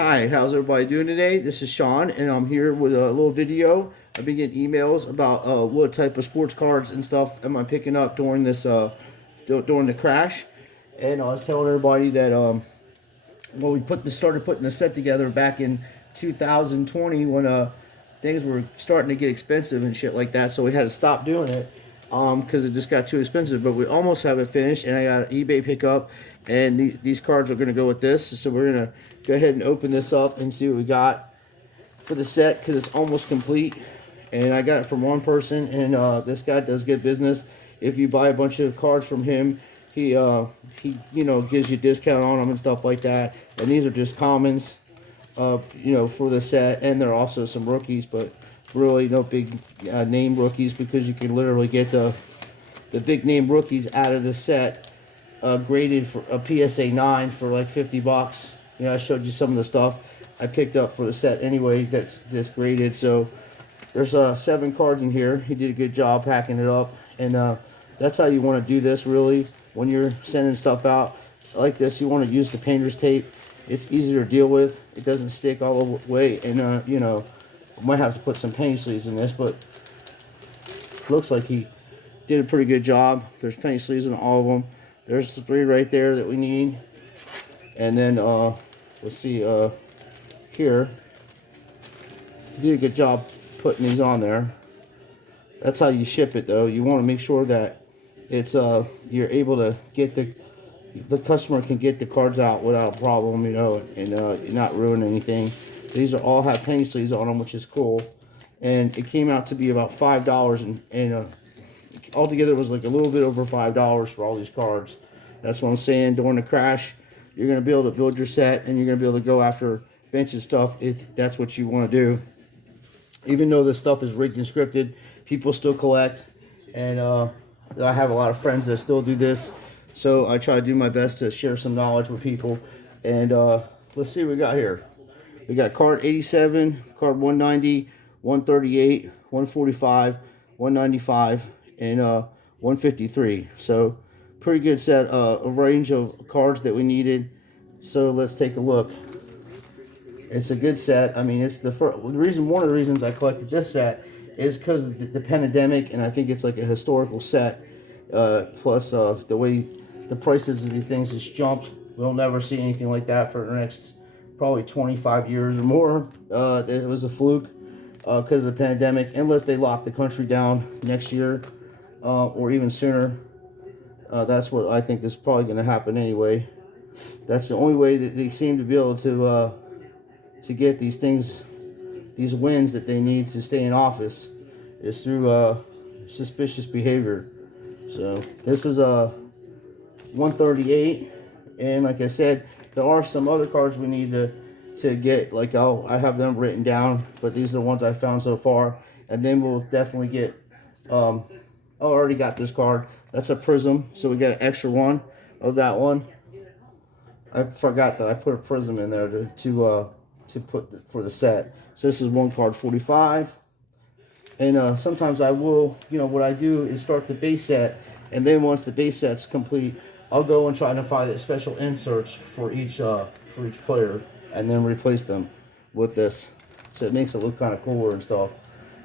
Hi, how's everybody doing today? This is Sean, and I'm here with a little video. I've been getting emails about what type of sports cards and stuff am I picking up during this during the crash, and I was telling everybody that when we started putting the set together back in 2020 when things were starting to get expensive and shit like that, so we had to stop doing it because it just got too expensive. But we almost have it finished, and I got an eBay pickup, and these cards are going to go with this. So we're going to go ahead and open this up and see what we got for the set because it's almost complete. And I got it from one person, and this guy does good business. If you buy a bunch of cards from him, he gives you a discount on them and stuff like that. And these are just commons, for the set, and there are also some rookies, but really no big name rookies because you can literally get the big name rookies out of the set graded for a PSA 9 for like $50. I showed you some of the stuff I picked up for the set anyway that's just graded. So there's 7 cards in here. He did a good job packing it up, and that's how you want to do this really when you're sending stuff out like this. You want to use the painter's tape. It's easier to deal with. It doesn't stick all the way, and I might have to put some penny sleeves in this, but looks like he did a pretty good job. There's penny sleeves in all of them. There's the 3 right there that we need, and then let's see here. He did a good job putting these on there. That's how you ship it, though. You want to make sure that it's you're able to get the customer can get the cards out without a problem, and not ruin anything. These are all have penny sleeves on them, which is cool. And it came out to be about $5, and altogether it was like a little bit over $5 for all these cards. That's what I'm saying. During the crash, you're going to be able to build your set, and you're going to be able to go after vintage stuff if that's what you want to do. Even though this stuff is rigged and scripted, people still collect, and I have a lot of friends that still do this. So I try to do my best to share some knowledge with people. And let's see what we got here. We got card 87, card 190, 138, 145, 195, and 153. So pretty good set, a range of cards that we needed. So let's take a look. It's a good set. I mean, it's one of the reasons I collected this set is because of the pandemic, and I think it's like a historical set. Plus the way the prices of these things just jumped. We'll never see anything like that for the next probably 25 years or more. It was a fluke because of the pandemic, unless they lock the country down next year or even sooner. That's what I think is probably going to happen anyway. That's the only way that they seem to be able to get these things, these wins that they need to stay in office, is through suspicious behavior. So this is a 138, and like I said, there are some other cards we need to get. Like I have them written down, but these are the ones I found so far. And then we'll definitely get. I already got this card. That's a prism, so we got an extra one of that one. I forgot that I put a prism in there to put for the set. So this is one card 45. And sometimes I will, what I do is start the base set, and then once the base set's complete, I'll go and try to find the special inserts for each player, and then replace them with this. So it makes it look kind of cooler and stuff.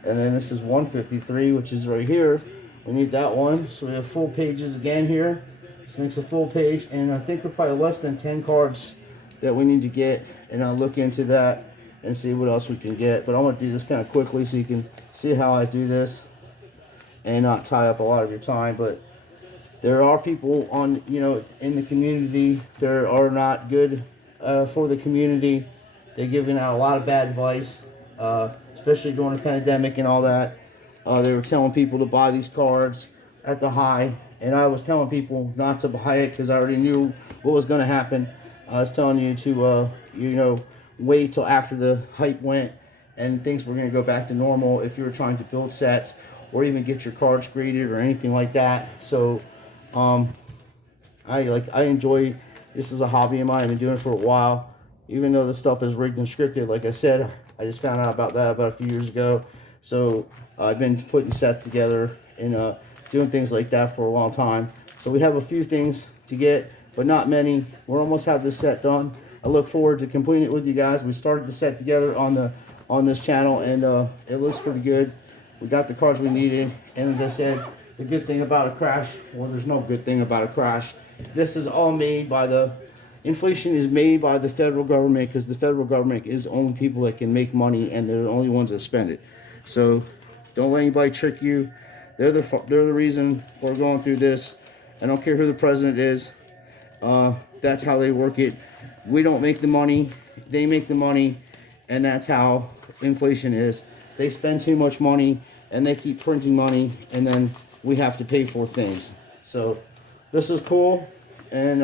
And then this is 153, which is right here. We need that one. So we have full pages again here. This makes a full page, and I think we're probably less than 10 cards that we need to get, and I'll look into that and see what else we can get. But I'm going to do this kind of quickly so you can see how I do this and not tie up a lot of your time. But there are people in the community that are not good for the community. They're giving out a lot of bad advice, especially during the pandemic and all that. They were telling people to buy these cards at the high, and I was telling people not to buy it because I already knew what was going to happen. I was telling you to, wait till after the hype went and things were going to go back to normal if you were trying to build sets or even get your cards graded or anything like that. So I enjoy this as a hobby of mine. I've been doing it for a while, even though the stuff is rigged and scripted. Like I said, I just found out about that about a few years ago. So I've been putting sets together and doing things like that for a long time. So we have a few things to get, but not many. We're almost have this set done, I look forward to completing it with you guys. We started the set together on this channel, and it looks pretty good. We got the cards we needed, and as I said, the good thing about a crash, well, there's no good thing about a crash. This is all made by inflation is made by the federal government, because the federal government is the only people that can make money, and they're the only ones that spend it. So don't let anybody trick you. They're the reason we're going through this. I don't care who the president is. That's how they work it. We don't make the money. They make the money, and that's how inflation is. They spend too much money, and they keep printing money, and then we have to pay for things. So this is cool, and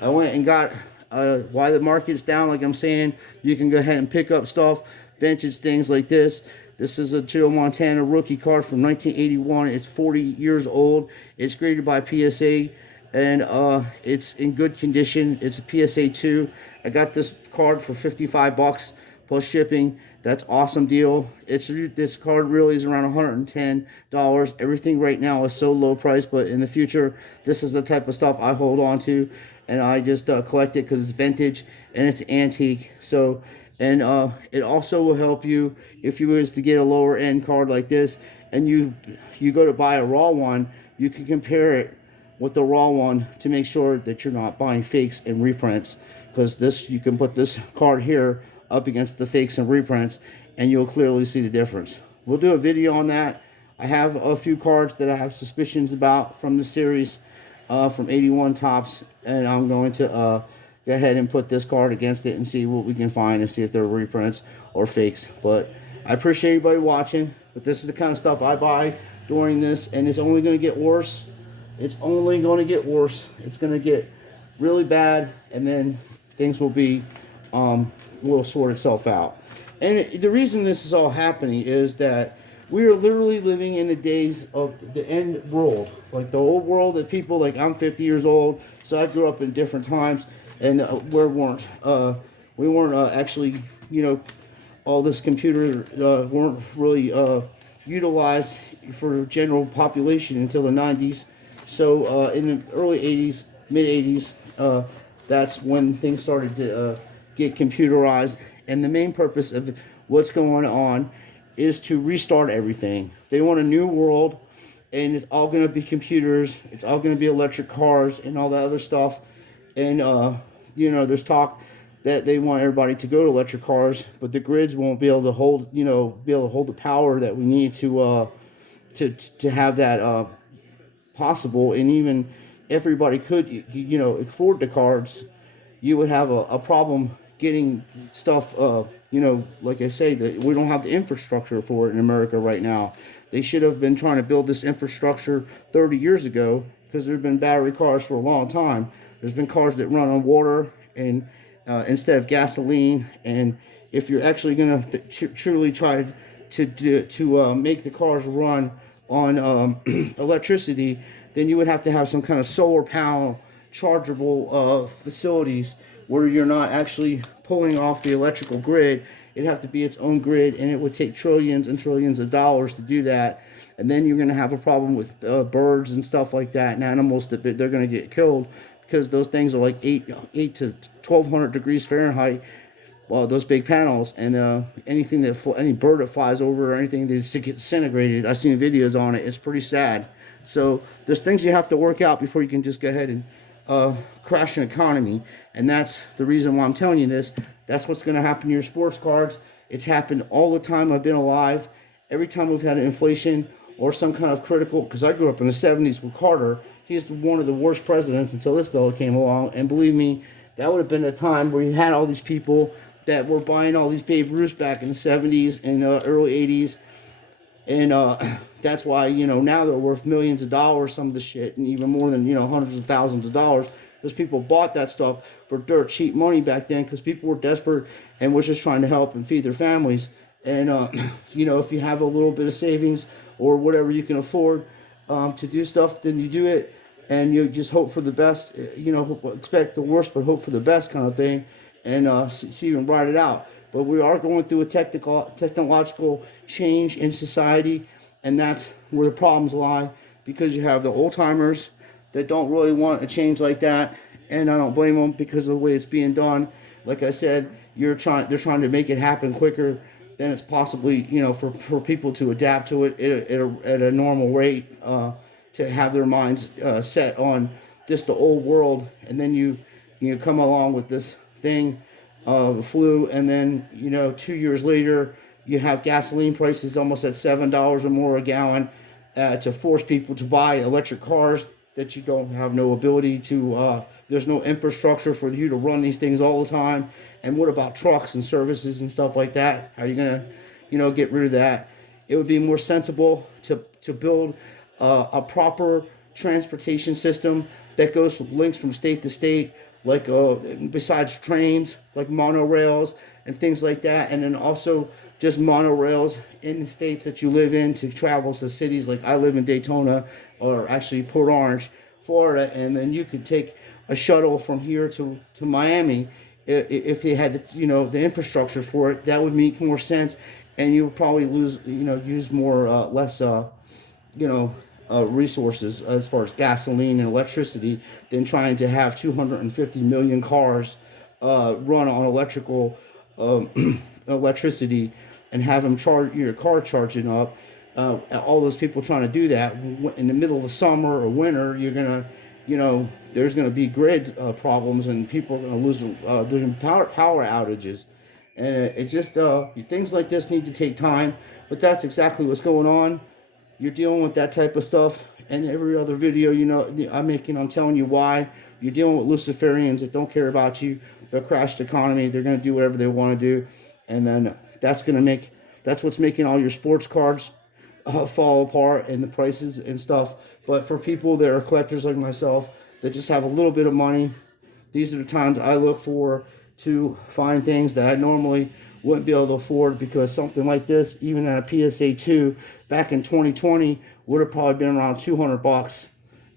I went and got why the market's down. Like I'm saying, you can go ahead and pick up stuff, vintage things like this. This is a Joe Montana rookie card from 1981. It's 40 years old. It's graded by PSA, and it's in good condition. It's a PSA 2. I got this card for 55 bucks plus shipping. That's awesome deal. This card really is around $110. Everything right now is so low price, but in the future, this is the type of stuff I hold on to, and I just collect it because it's vintage and it's antique. So, and it also will help you if you was to get a lower end card like this, and you go to buy a raw one, you can compare it with the raw one to make sure that you're not buying fakes and reprints, because this, you can put this card here up against the fakes and reprints, and you'll clearly see the difference. We'll do a video on that. I have a few cards that I have suspicions about from the series from 81 Topps, and I'm going to go ahead and put this card against it and see what we can find and see if they're reprints or fakes. But I appreciate everybody watching, but this is the kind of stuff I buy during this, and it's only going to get worse. It's only going to get worse. It's going to get really bad, and then things will be will sort itself out. And the reason this is all happening is that we are literally living in the days of the end world, like the old world that people, like, I'm 50 years old, so I grew up in different times, and we weren't actually, you know, all this computer weren't really utilized for general population until the 90s. So in the early 80s, mid 80s, that's when things started to get computerized, and the main purpose of what's going on is to restart everything. They want a new world, and it's all going to be computers, it's all going to be electric cars and all that other stuff. And you know, there's talk that they want everybody to go to electric cars, but the grids won't be able to hold, you know, the power that we need to have that possible. And even if everybody could, you know, afford the cards, you would have a problem getting stuff, you know, like I say, that we don't have the infrastructure for it in America right now. They should have been trying to build this infrastructure 30 years ago, because there have been battery cars for a long time. There's been cars that run on water and instead of gasoline. And if you're actually going to truly try to make the cars run on electricity, then you would have to have some kind of solar panel chargeable facilities where you're not actually pulling off the electrical grid. It'd have to be its own grid, and it would take trillions and trillions of dollars to do that. And then you're going to have a problem with birds and stuff like that, and animals that they're going to get killed, because those things are like 8 to 1200 degrees Fahrenheit. Well, those big panels, and any bird that flies over or anything, they just get disintegrated. I've seen videos on it. It's pretty sad. So there's things you have to work out before you can just go ahead and crash an economy. And that's the reason why I'm telling you this. That's what's going to happen to your sports cards. It's happened all the time I've been alive. Every time we've had an inflation or some kind of critical, because I grew up in the 70s with Carter. He's one of the worst presidents until this fella came along. And believe me, that would have been a time where you had all these people that were buying all these Babe Ruths back in the 70s and early 80s. And that's why, you know, now they're worth millions of dollars, some of the shit, and even more than, you know, hundreds of thousands of dollars, because people bought that stuff for dirt cheap money back then, because people were desperate and was just trying to help and feed their families. And you know, if you have a little bit of savings or whatever you can afford to do stuff, then you do it, and you just hope for the best. You know, expect the worst but hope for the best kind of thing, and see you can ride it out. But we are going through a technological change in society, and that's where the problems lie, because you have the old timers that don't really want a change like that, and I don't blame them because of the way it's being done. Like I said, they're trying to make it happen quicker than it's possibly, for people to adapt to it at a normal rate, to have their minds set on just the old world, and then you come along with this thing, the flu, and then 2 years later you have gasoline prices almost at $7 or more a gallon, to force people to buy electric cars that you don't have no ability to. There's no infrastructure for you to run these things all the time. And what about trucks and services and stuff like that? How are you gonna, get rid of that? It would be more sensible to build a proper transportation system that goes links from state to state, like besides trains, like monorails and things like that, and then also just monorails in the states that you live in to travel to cities. Like I live in Daytona, or actually Port Orange, Florida, and then you could take a shuttle from here to Miami. If they had the infrastructure for it, that would make more sense, and you would probably use more less resources as far as gasoline and electricity than trying to have 250 million cars run on electricity, and have them charge your car charging up. All those people trying to do that in the middle of the summer or winter, you're gonna, there's gonna be grid problems, and people are gonna lose power outages, and it's just things like this need to take time. But that's exactly what's going on. You're dealing with that type of stuff, and every other video I'm making, I'm telling you why. You're dealing with Luciferians that don't care about you. They'll crash the economy. They're going to do whatever they want to do, and then that's what's making all your sports cards fall apart, and the prices and stuff. But for people that are collectors like myself that just have a little bit of money, these are the times I look for to find things that I normally wouldn't be able to afford, because something like this, even at a PSA 2 back in 2020, would have probably been around $200,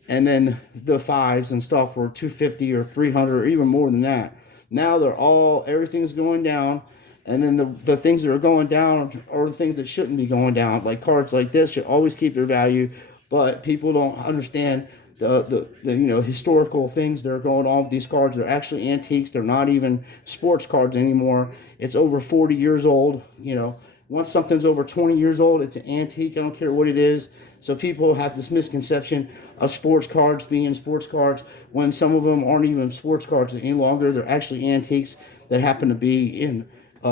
and then the fives and stuff were 250 or 300 or even more than that. Now everything's going down, and then the things that are going down are the things that shouldn't be going down. Like cards like this should always keep their value, but people don't understand the historical things that are going on with these cards. They're actually antiques. They're not even sports cards anymore. It's over 40 years old. Once something's over 20 years old, it's an antique. I don't care what it is. So people have this misconception of sports cards being sports cards, when some of them aren't even sports cards any longer. They're actually antiques that happen to be in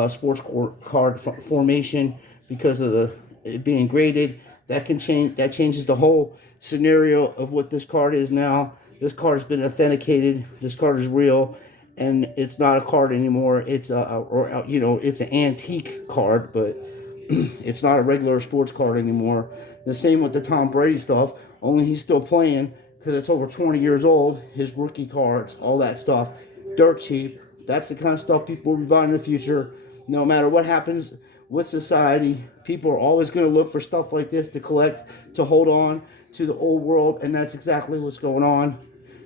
sports card formation because of it being graded. That changes the whole scenario of what this card is now. This card has been authenticated. This card is real, and it's not a card anymore. It's it's an antique card, but it's not a regular sports card anymore. The same with the Tom Brady stuff. Only he's still playing because it's over 20 years old. His rookie cards, all that stuff, dirt cheap. That's the kind of stuff people will be buying in the future. No matter what happens with society, people are always going to look for stuff like this to collect, to hold on to the old world, and that's exactly what's going on.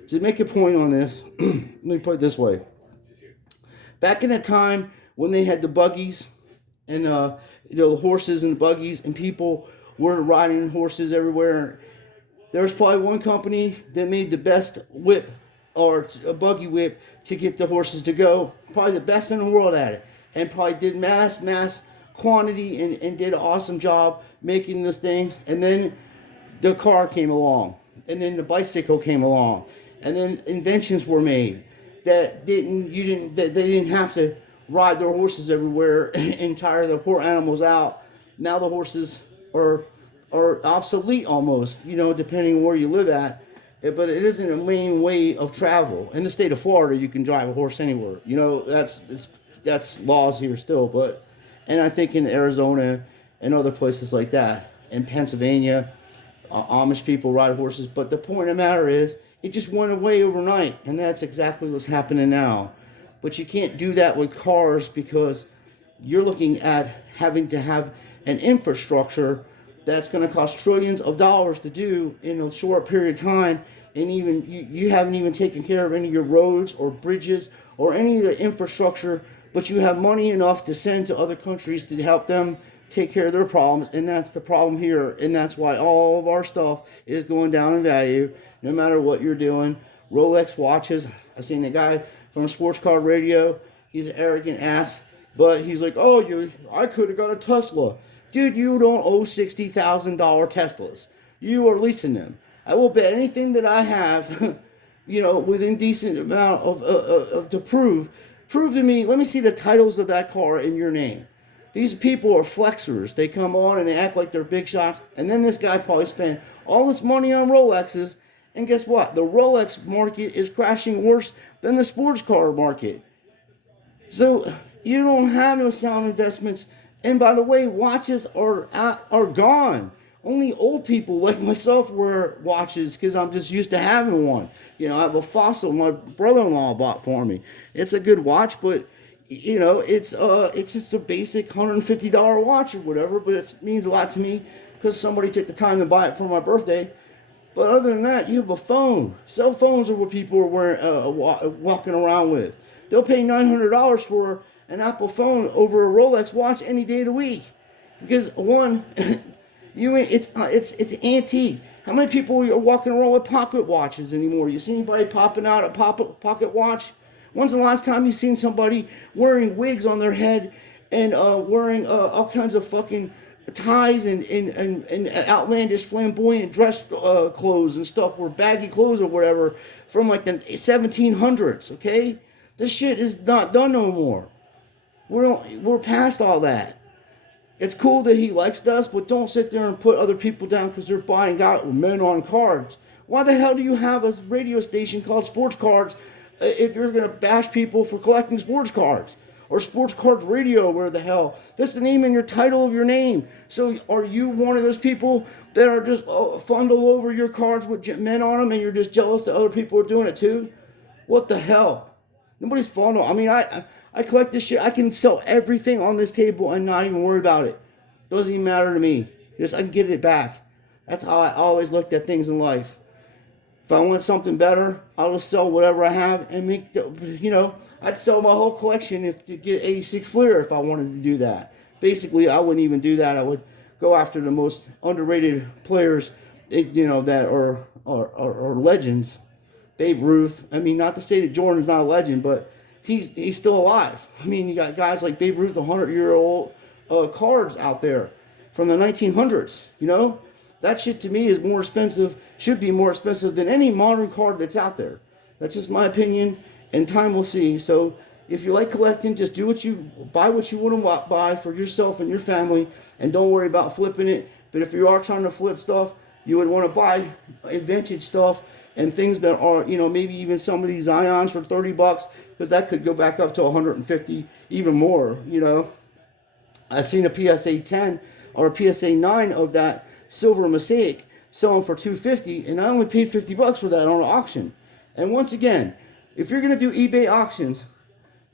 To make a point on this, let me put it this way. Back in the time when they had the buggies and the horses and the buggies, and people were riding horses everywhere, there was probably one company that made the best whip, or a buggy whip, to get the horses to go. Probably the best in the world at it, and probably did mass quantity, and did an awesome job making those things. And then the car came along, and then the bicycle came along, and then inventions were made that they didn't have to ride their horses everywhere and tire the poor animals out. Now the horses are obsolete almost, depending on where you live at. But it isn't a main way of travel. In the state of Florida, you can drive a horse anywhere. That's laws here still, and I think in Arizona and other places like that, in Pennsylvania, Amish people ride horses. But the point of the matter is, it just went away overnight, and that's exactly what's happening now. But you can't do that with cars, because you're looking at having to have an infrastructure that's going to cost trillions of dollars to do in a short period of time, and even you haven't even taken care of any of your roads or bridges or any of the infrastructure, but you have money enough to send to other countries to help them take care of their problems. And that's the problem here, and that's why all of our stuff is going down in value, no matter what you're doing. Rolex watches, I seen the guy from Sports Card Radio. He's an arrogant ass, but he's like, "Oh, I could have got a Tesla." Dude, you don't owe $60,000 Teslas. You are leasing them. I will bet anything that I have, within decent amount of to prove to me. Let me see the titles of that car in your name. These people are flexers. They come on and they act like they're big shots. And then this guy probably spent all this money on Rolexes. And guess what? The Rolex market is crashing worse than the sports car market. So you don't have no sound investments. And by the way, watches are gone. Only old people like myself wear watches because I'm just used to having one. I have a Fossil my brother-in-law bought for me. It's a good watch, but it's just a basic $150 watch or whatever, but it means a lot to me because somebody took the time to buy it for my birthday. But other than that, you have a phone. Cell phones are what people are walking around with. They'll pay $900 for an Apple phone over a Rolex watch any day of the week because one, it's antique. How many people are walking around with pocket watches anymore? You see anybody popping out a pocket watch? When's the last time you seen somebody wearing wigs on their head and wearing all kinds of fucking ties and outlandish flamboyant dress clothes and stuff, or baggy clothes or whatever from like the 1700s? Okay, this shit is not done no more. We're past all that. It's cool that he likes us, but don't sit there and put other people down because they're buying out men on cards. Why the hell do you have a radio station called Sports Cards if you're going to bash people for collecting sports cards? Or Sports Cards Radio, where the hell? That's the name and your title of your name. So are you one of those people that are just fondle over your cards with men on them and you're just jealous that other people are doing it too? What the hell? Nobody's fondle. I mean, I collect this shit. I can sell everything on this table and not even worry about it. Doesn't even matter to me. Just I can get it back. That's how I always looked at things in life. If I want something better, I'll just sell whatever I have and make, I'd sell my whole collection to get 86 Fleer if I wanted to do that. Basically, I wouldn't even do that. I would go after the most underrated players, that are legends. Babe Ruth. I mean, not to say that Jordan's not a legend, but he's still alive. I mean, you got guys like Babe Ruth, 100-year-old cards out there from the 1900s, That shit to me is more expensive, should be more expensive than any modern card that's out there. That's just my opinion, and time will see. So if you like collecting, just buy what you want to buy for yourself and your family, and don't worry about flipping it. But if you are trying to flip stuff, you would want to buy vintage stuff and things that are, maybe even some of these Ions for $30, because that could go back up to 150, even more, I seen a PSA 10 or a PSA 9 of that silver Mosaic selling for $250, and I only paid $50 for that on an auction. And once again, if you're gonna do eBay auctions,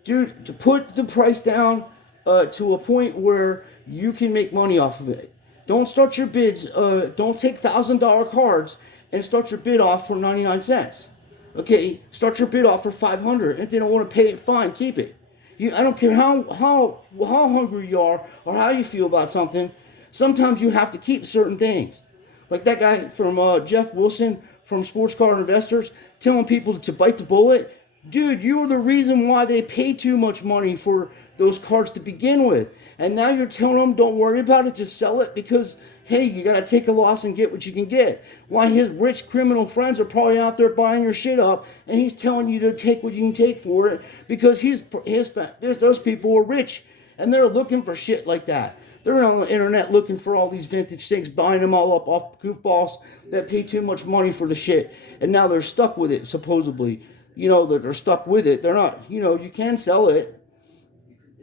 dude, to put the price down to a point where you can make money off of it. Don't start your bids. Don't take $1,000 cards and start your bid off for 99 cents. Okay, start your bid off for 500. If they don't want to pay it, fine, keep it. I don't care how hungry you are or how you feel about something. Sometimes you have to keep certain things. Like that guy from Jeff Wilson from Sports Card Investors telling people to bite the bullet. Dude, you are the reason why they pay too much money for those cards to begin with. And now you're telling them don't worry about it, just sell it because, hey, you got to take a loss and get what you can get. Why his rich criminal friends are probably out there buying your shit up, and he's telling you to take what you can take for it because those people are rich and they're looking for shit like that. They're on the internet looking for all these vintage things, buying them all up off goofballs that pay too much money for the shit. And now they're stuck with it, supposedly. That they're stuck with it. They're not, you can sell it.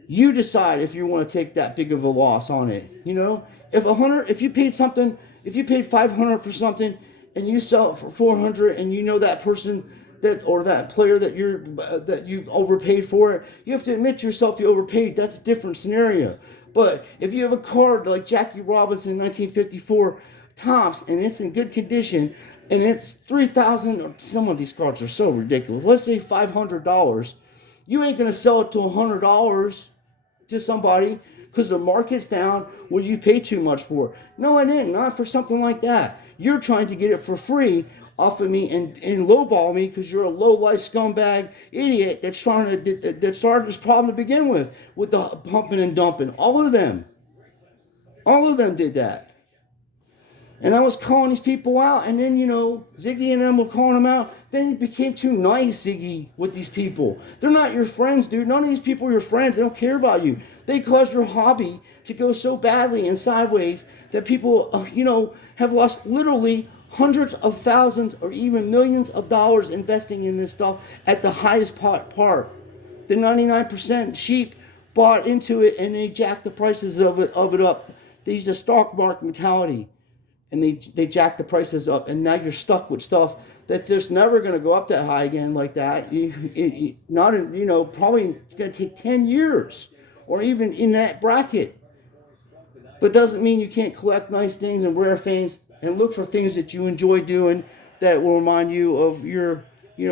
You decide if you want to take that big of a loss on it. If you paid $500 for something and you sell it for $400 and that person or that player that you overpaid for it, you have to admit to yourself you overpaid. That's a different scenario. But if you have a card like Jackie Robinson 1954 Topps and it's in good condition and it's $3,000, some of these cards are so ridiculous. Let's say $500. You ain't gonna sell it to $100 to somebody because the market's down. Well, you pay too much for it. No, I didn't. Not for something like that. You're trying to get it for free off of me and lowball me because you're a low life scumbag idiot that's trying to that started this problem to begin with the pumping and dumping. All of them did that. And I was calling these people out, and then, Ziggy and them were calling them out. Then it became too nice, Ziggy, with these people. They're not your friends, dude. None of these people are your friends. They don't care about you. They caused your hobby to go so badly and sideways that people, have lost literally hundreds of thousands or even millions of dollars investing in this stuff at the highest part. The 99% sheep bought into it, and they jacked the prices of it up. They used a stock market mentality. And they jack the prices up, and now you're stuck with stuff that just never going to go up that high again like that. Probably it's going to take 10 years or even in that bracket. But doesn't mean you can't collect nice things and rare things and look for things that you enjoy doing that will remind you of your,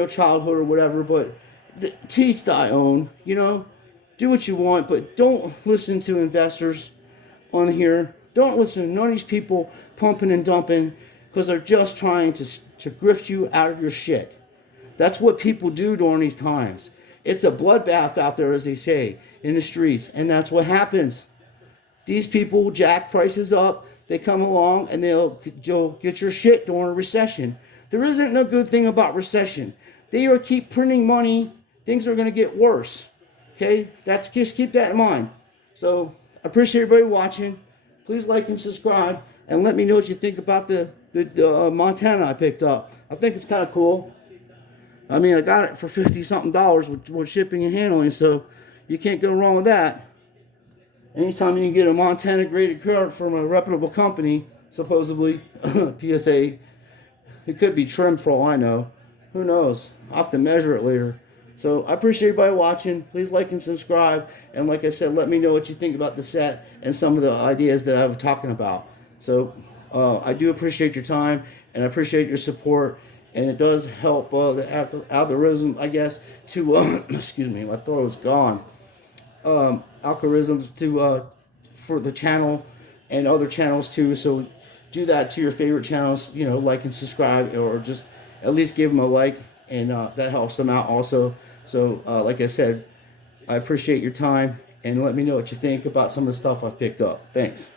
childhood or whatever. But to each thy own, do what you want, but don't listen to investors on here. Don't listen to none of these people pumping and dumping because they're just trying to grift you out of your shit. That's what people do during these times. It's a bloodbath out there, as they say, in the streets, and that's what happens. These people jack prices up. They come along and they'll get your shit during a recession. There isn't no good thing about recession. They are keep printing money. Things are going to get worse. Okay, just keep that in mind. So I appreciate everybody watching. Please like and subscribe, and let me know what you think about the Montana I picked up. I think it's kind of cool. I mean, I got it for $50-something with shipping and handling, so you can't go wrong with that. Anytime you can get a Montana graded card from a reputable company, supposedly, PSA, it could be trimmed for all I know. Who knows? I'll have to measure it later. So I appreciate everybody watching. Please like and subscribe. And like I said, let me know what you think about the set and some of the ideas that I was talking about. So I do appreciate your time, and I appreciate your support. And it does help the algorithm, I guess, to, excuse me, my throat is gone. Algorithms for the channel and other channels too. So do that to your favorite channels, like and subscribe, or just at least give them a like, and that helps them out also. So, like I said, I appreciate your time, and let me know what you think about some of the stuff I've picked up. Thanks.